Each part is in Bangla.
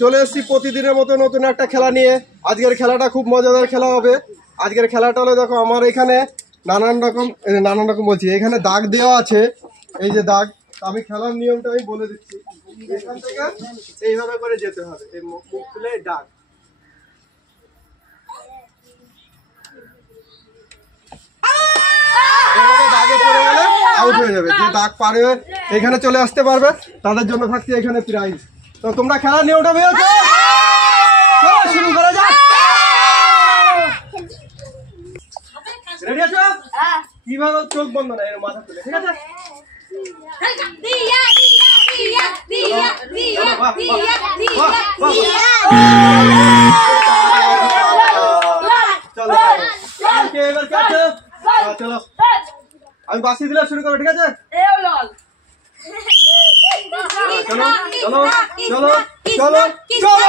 চলে এসেছি প্রতিদিনের মতো নতুন একটা খেলা নিয়ে। আজকের খেলাটা খুব মজাদার খেলা হবে। আজকের খেলাটা হলো, দেখো আমার এখানে নানান রকম বলছি, এখানে দাগ দেওয়া আছে, এই যে দাগ। আমি খেলার নিয়মটা আমি বলে দিচ্ছি। এখান থেকে এইভাবে করে যেতে হবে, এই মুখ খুলে দাগ, দাগে পড়ে গেলে আউট হয়ে যাবে। যে দাগ পার হয়ে এখানে চলে আসতে পারবে তাদের জন্য থাকছে এখানে প্রাইজ। তো তোমরা খেলার নিয়মটা বুঝেছো? শুরু করা যাক। রেডি আছো? কিভাবে চোখ বন্ধ না, এর মাথা তুলে, ঠিক আছে? চলো এবার কাছে চলো, আমি বাসি দিলে শুরু করো, ঠিক আছে? চলো চলো চলো চলো চলো,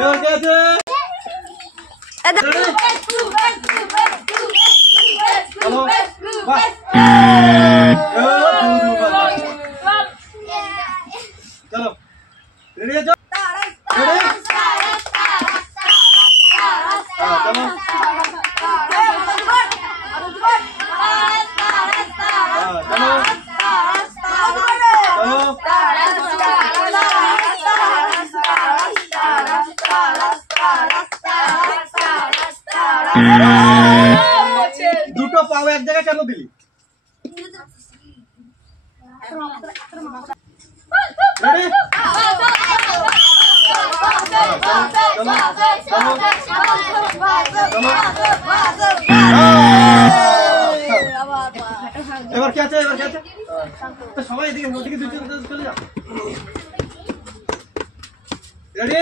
এবার কে আছে? চলো চলো, রেডি আছো? দুটো পাও এক জায়গায় কেন দিলি? এবার কে আছে? এবার কে আছে? সবাই এদিকে ওদিকে চলে যাও। রেডি?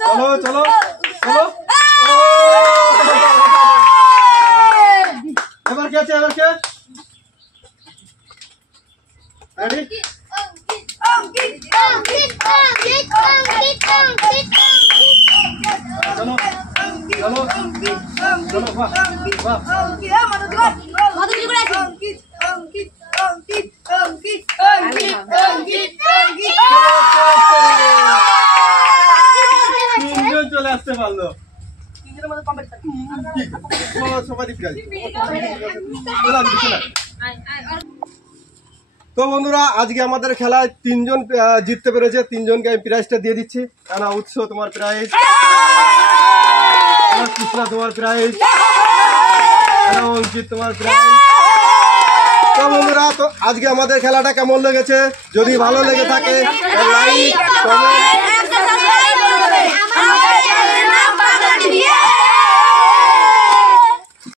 চলো চলো, এবার কে আছে? এবার কে? রেডি? চলো চলো চলো, বাহ বাহ, চলে আসতে পারলো। তো বন্ধুরা, আজকে আমাদের খেলায় 3 জন জিততে পেরেছে। 3 জনকে আমি প্রাইজটা দিয়ে দিচ্ছি। কারণ উৎস তোমার প্রাইজ, কৃষ্ণা তোমার প্রাইজ, অঙ্কিত তোমার প্রাইজ। তো বন্ধুরা, তো আজকে আমাদের খেলাটা কেমন লেগেছে? যদি ভালো লেগে থাকে লাইক, কমেন্ট